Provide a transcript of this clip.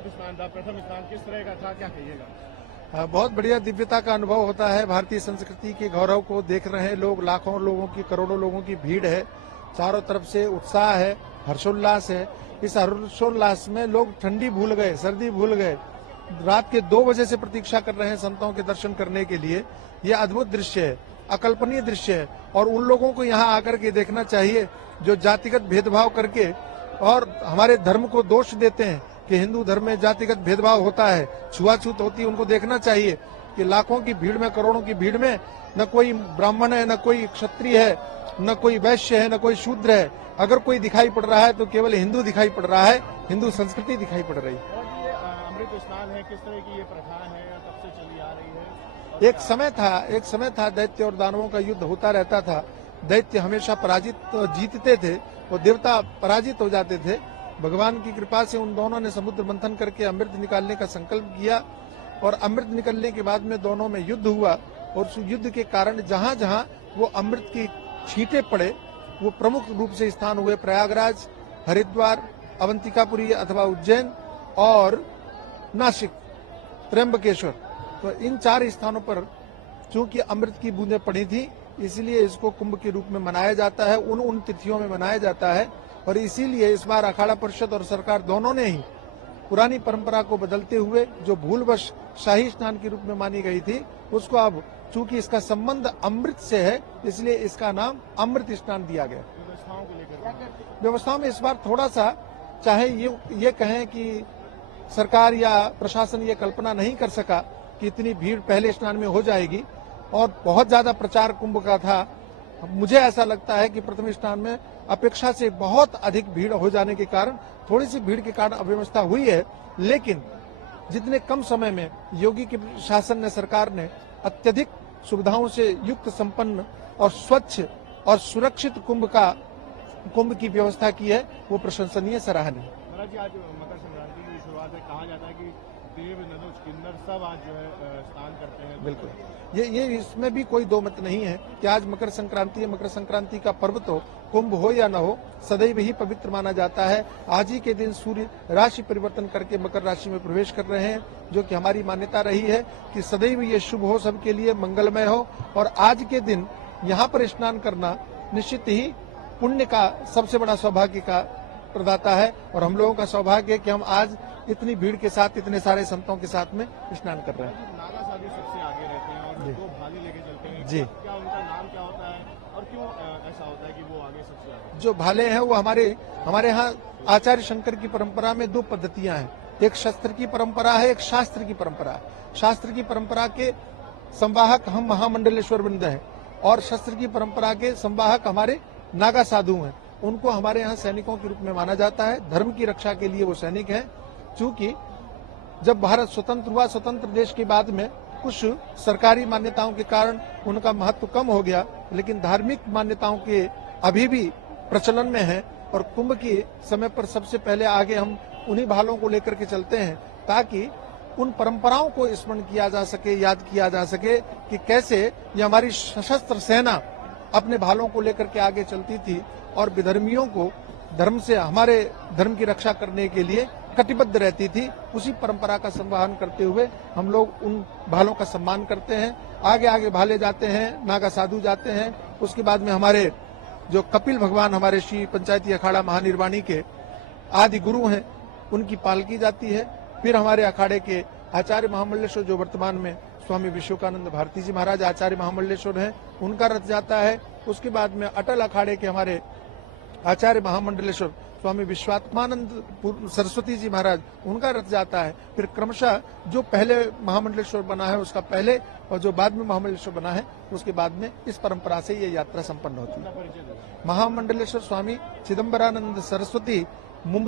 अमृत स्नान था, प्रथम स्नान किस तरह का था, क्या कहिएगा? बहुत बढ़िया दिव्यता का अनुभव होता है। भारतीय संस्कृति के गौरव को देख रहे हैं लोग, लाखों लोगों की, करोड़ों लोगों की भीड़ है, चारों तरफ से उत्साह है, हर्षोल्लास है। इस हर्षोल्लास में लोग ठंडी भूल गए, सर्दी भूल गए, रात के 2 बजे से प्रतीक्षा कर रहे हैं संतों के दर्शन करने के लिए। यह अद्भुत दृश्य है, अकल्पनीय दृश्य है, और उन लोगों को यहाँ आकर के देखना चाहिए जो जातिगत भेदभाव करके और हमारे धर्म को दोष देते हैं कि हिंदू धर्म में जातिगत भेदभाव होता है, छुआछूत होती है। उनको देखना चाहिए कि लाखों की भीड़ में, करोड़ों की भीड़ में न कोई ब्राह्मण है, न कोई क्षत्रिय है, न कोई वैश्य है, न कोई शूद्र है। अगर कोई दिखाई पड़ रहा है तो केवल हिंदू दिखाई पड़ रहा है, हिंदू संस्कृति दिखाई पड़ रही है। अमृत स्नान है, किस तरह की ये प्रथा है या कब से चली आ रही है? एक समय था दैत्य और दानवों का युद्ध होता रहता था। दैत्य हमेशा जीतते थे और देवता पराजित हो जाते थे। भगवान की कृपा से उन दोनों ने समुद्र मंथन करके अमृत निकालने का संकल्प किया, और अमृत निकलने के बाद में दोनों में युद्ध हुआ, और उस युद्ध के कारण जहां जहां वो अमृत की छींटे पड़े वो प्रमुख रूप से स्थान हुए प्रयागराज, हरिद्वार, अवंतिकापुरी अथवा उज्जैन और नासिक, त्र्यंबकेश्वर। तो इन 4 स्थानों पर चूंकि अमृत की बूंदें पड़ी थी, इसलिए इसको कुंभ के रूप में मनाया जाता है, उन तिथियों में मनाया जाता है। और इसीलिए इस बार अखाड़ा परिषद और सरकार दोनों ने ही पुरानी परंपरा को बदलते हुए जो भूलवश शाही स्नान के रूप में मानी गई थी, उसको अब चूंकि इसका संबंध अमृत से है, इसलिए इसका नाम अमृत स्नान दिया गया। व्यवस्थाओं को लेकर व्यवस्थाओं में इस बार थोड़ा सा, चाहे ये कहें कि सरकार या प्रशासन ये कल्पना नहीं कर सका कि इतनी भीड़ पहले स्नान में हो जाएगी, और बहुत ज्यादा प्रचार कुंभ का था। मुझे ऐसा लगता है कि प्रथम स्नान में अपेक्षा से बहुत अधिक भीड़ हो जाने के कारण, थोड़ी सी भीड़ के कारण अव्यवस्था हुई है, लेकिन जितने कम समय में योगी के शासन ने, सरकार ने अत्यधिक सुविधाओं से युक्त, संपन्न और स्वच्छ और सुरक्षित कुंभ की व्यवस्था की है, वो प्रशंसनीय, सराहनीय। महाराज जी, आज मकर संक्रांति की शुरुआत है, कहा जाता है कि देव, ननुज, किन्नर सब आज जो है स्नान करते हैं। बिल्कुल, ये इसमें भी कोई दो मत नहीं है कि आज मकर संक्रांति है। मकर संक्रांति का पर्व तो कुंभ हो या न हो, सदैव ही पवित्र माना जाता है। आज ही के दिन सूर्य राशि परिवर्तन करके मकर राशि में प्रवेश कर रहे हैं, जो कि हमारी मान्यता रही है कि सदैव ये शुभ हो, सबके लिए मंगलमय हो। और आज के दिन यहाँ पर स्नान करना निश्चित ही पुण्य का सबसे बड़ा सौभाग्य का प्रदाता है, और हम लोगों का सौभाग्य है कि हम आज इतनी भीड़ के साथ, इतने सारे संतों के साथ में स्नान कर रहे हैं। नागा साधु सबसे आगे रहते हैं और 2 भाले लेके चलते हैं जी। क्या उनका नाम क्या होता है और क्यों ऐसा होता है कि वो आगे सबसे आगे? जो भाले हैं वो हमारे यहाँ आचार्य शंकर की परंपरा में 2 पद्धतियां हैं। एक शस्त्र की परंपरा है, एक शास्त्र की परंपरा है। शास्त्र की परंपरा के संवाहक हम महामंडलेश्वर वृंद हैं, और शस्त्र की परंपरा के संवाहक हमारे नागा साधु हैं। उनको हमारे यहाँ सैनिकों के रूप में माना जाता है। धर्म की रक्षा के लिए वो सैनिक हैं। चूंकि जब भारत स्वतंत्र हुआ, स्वतंत्र देश के बाद में कुछ सरकारी मान्यताओं के कारण उनका महत्व कम हो गया, लेकिन धार्मिक मान्यताओं के अभी भी प्रचलन में है। और कुंभ के समय पर सबसे पहले आगे हम उन्हीं भालों को लेकर के चलते हैं, ताकि उन परंपराओं को स्मरण किया जा सके, याद किया जा सके कि कैसे ये हमारी सशस्त्र सेना अपने भालों को लेकर के आगे चलती थी और विधर्मियों को धर्म से, हमारे धर्म की रक्षा करने के लिए कटिबद्ध रहती थी। उसी परंपरा का संवहन करते हुए हम लोग उन भालों का सम्मान करते हैं। आगे आगे भाले जाते हैं, नागा साधु जाते हैं। उसके बाद में हमारे जो कपिल भगवान, हमारे श्री पंचायती अखाड़ा महानिर्वाणी के आदि गुरु हैं, उनकी पालकी जाती है। फिर हमारे अखाड़े के आचार्य महामंडलेश्वर, जो वर्तमान में स्वामी विश्वकानंद भारती जी महाराज आचार्य महामंडलेश्वर हैं, उनका रथ जाता है। उसके बाद में अटल अखाड़े के हमारे आचार्य महामंडलेश्वर स्वामी विश्वात्मानंद सरस्वती जी महाराज, उनका रथ जाता है। फिर क्रमशः जो पहले महामंडलेश्वर बना है उसका पहले, और जो बाद में महामंडलेश्वर बना है उसके बाद में, इस परंपरा से ये यात्रा संपन्न होती है। महामंडलेश्वर स्वामी चिदम्बरानंद सरस्वती